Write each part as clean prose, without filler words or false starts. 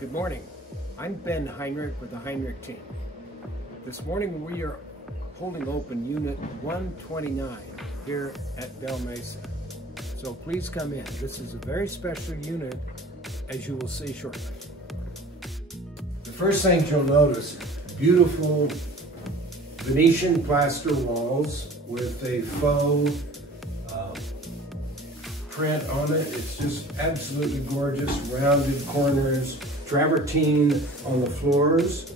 Good morning. I'm Ben Heinrich with the Heinrich team. This morning we are holding open Unit 129 here at Del Mesa. So please come in. This is a very special unit, as you will see shortly. The first thing you'll notice, beautiful Venetian plaster walls with a faux print on it. It's just absolutely gorgeous. Rounded corners, travertine on the floors,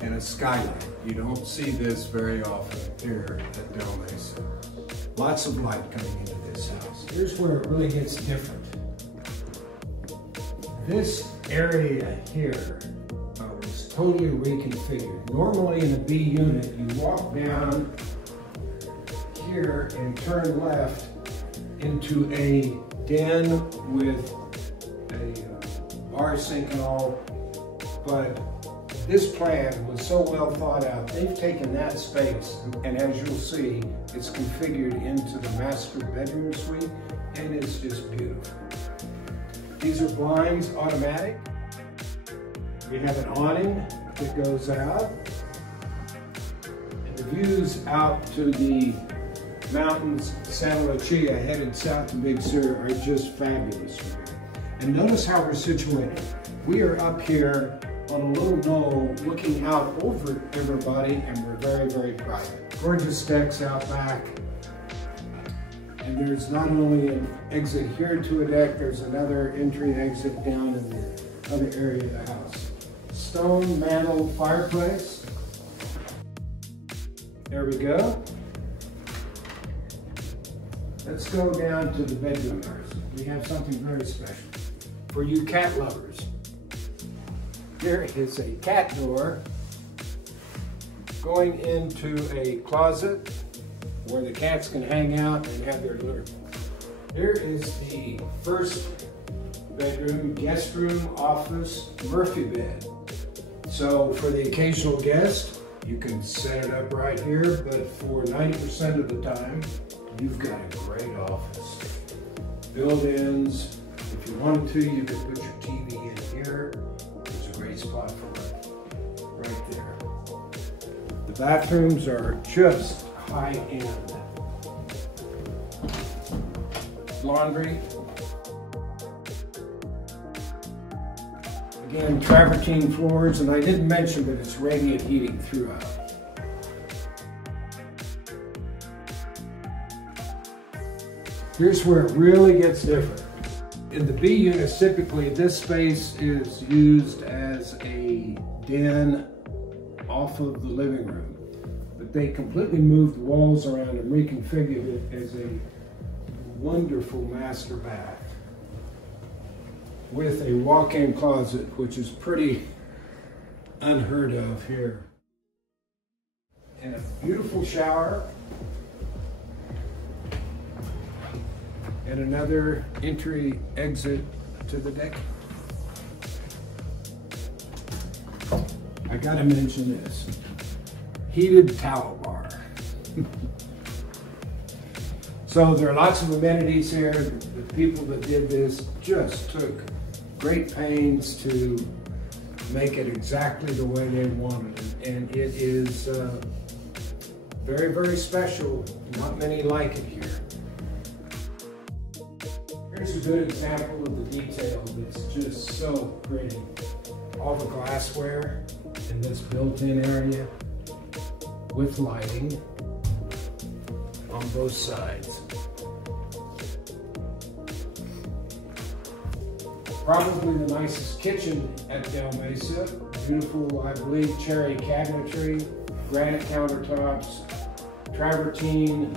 and a skylight. You don't see this very often here at Del Mesa. Lots of light coming into this house. Here's where it really gets different. This area here was totally reconfigured. Normally in a B unit, you walk down here and turn left into a den with a bar sink and all, but this plan was so well thought out. They've taken that space, and as you'll see, it's configured into the master bedroom suite, and it's just beautiful. These are blinds, automatic. We have an awning that goes out, and the views out to the mountains, Santa Lucia, headed south to Big Sur, are just fabulous from here. And notice how we're situated. We are up here on a little knoll looking out over everybody, and we're very, very private. Gorgeous decks out back. And there's not only an exit here to a deck, there's another entry and exit down in the other area of the house. Stone mantle fireplace. There we go. Let's go down to the bedroom doors. We have something very special for you cat lovers. Here is a cat door going into a closet where the cats can hang out and have their litter. Here is the first bedroom, guest room, office, Murphy bed. So for the occasional guest, you can set it up right here, but for 90% of the time, you've got a great office. Built-ins. If you wanted to, you could put your TV in here. There's a great spot for it right there. The bathrooms are just high-end. Laundry. Again, travertine floors, and I didn't mention that it's radiant heating throughout. Here's where it really gets different. In the B units, typically this space is used as a den off of the living room, but they completely moved the walls around and reconfigured it as a wonderful master bath with a walk-in closet, which is pretty unheard of here. And a beautiful shower. And another entry exit to the deck. I gotta mention this. Heated towel bar. So there are lots of amenities here. The people that did this just took great pains to make it exactly the way they wanted it. And it is very, very special. Not many like it here. Here's a good example of the detail that's just so pretty. All the glassware in this built-in area with lighting on both sides. Probably the nicest kitchen at Del Mesa. Beautiful, I believe, cherry cabinetry, granite countertops, travertine,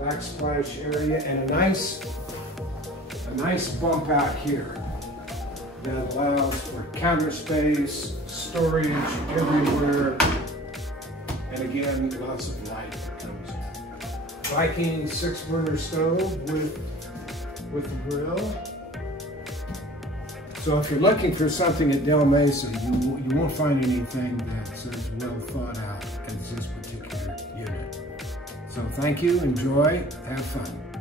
backsplash area, and a nice bump out here that allows for counter space, storage everywhere, and again, lots of light that comes in. Viking 6-burner stove with the grill. So if you're looking for something at Del Mesa, you won't find anything that's as well thought out as this particular unit. So thank you, enjoy, have fun.